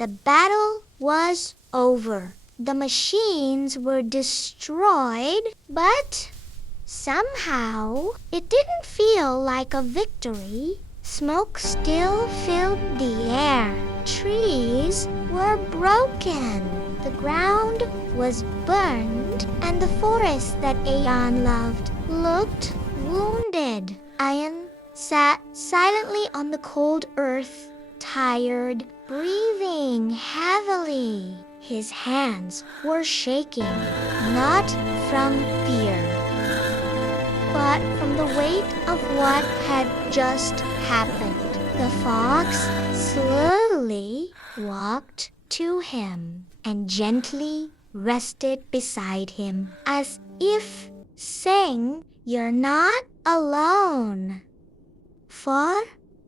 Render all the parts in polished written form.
The battle was over. The machines were destroyed, but somehow it didn't feel like a victory. Smoke still filled the air. Trees were broken. The ground was burned, and the forest that Ayan loved looked wounded. Ayan sat silently on the cold earth, tired, breathing heavily. His hands were shaking, not from fear, but from the weight of what had just happened. The fox slowly walked to him and gently rested beside him, as if saying, "You're not alone." For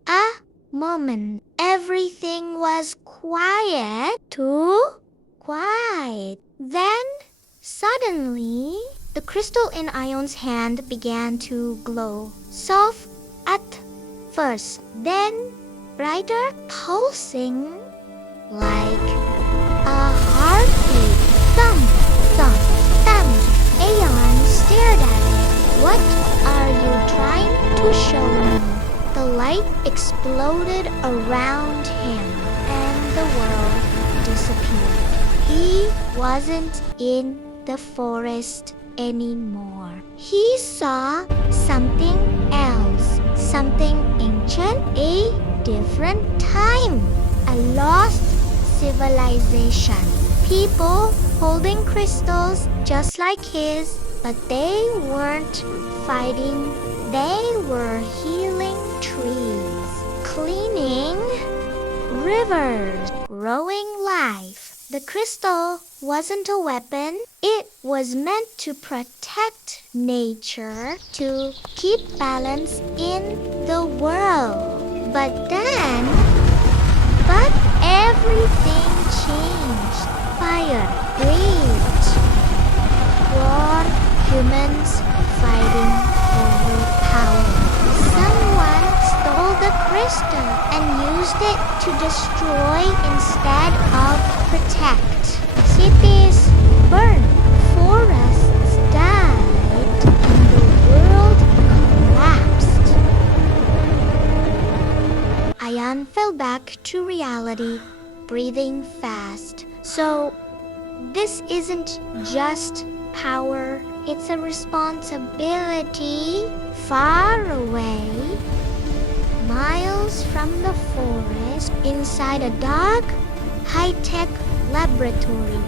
a moment, everything was quiet, too quiet. Then, suddenly, the crystal in Ayan's hand began to glow, soft at first, then brighter, pulsing like a heartbeat. Thump, thump, thump. Ayan stared at it. "What are you trying to show me?" The light exploded around him, and the world disappeared. He wasn't in the forest anymore. He saw something else, something ancient, a different time, a lost civilization. People holding crystals just like his, but they weren't fighting. They were healing trees, cleaning rivers, growing life. The crystal wasn't a weapon. It was meant to protect nature, to keep balance in the world. But everything changed. Fire, greed, war, humans fighting over power. Someone stole the crystal and used it to destroy instead of protect. Cities burned, forests died, and the world collapsed. Ayan fell back to reality, breathing fast. So, this isn't just power, it's a responsibility. Far away, miles from the forest, inside a dark, high-tech laboratory,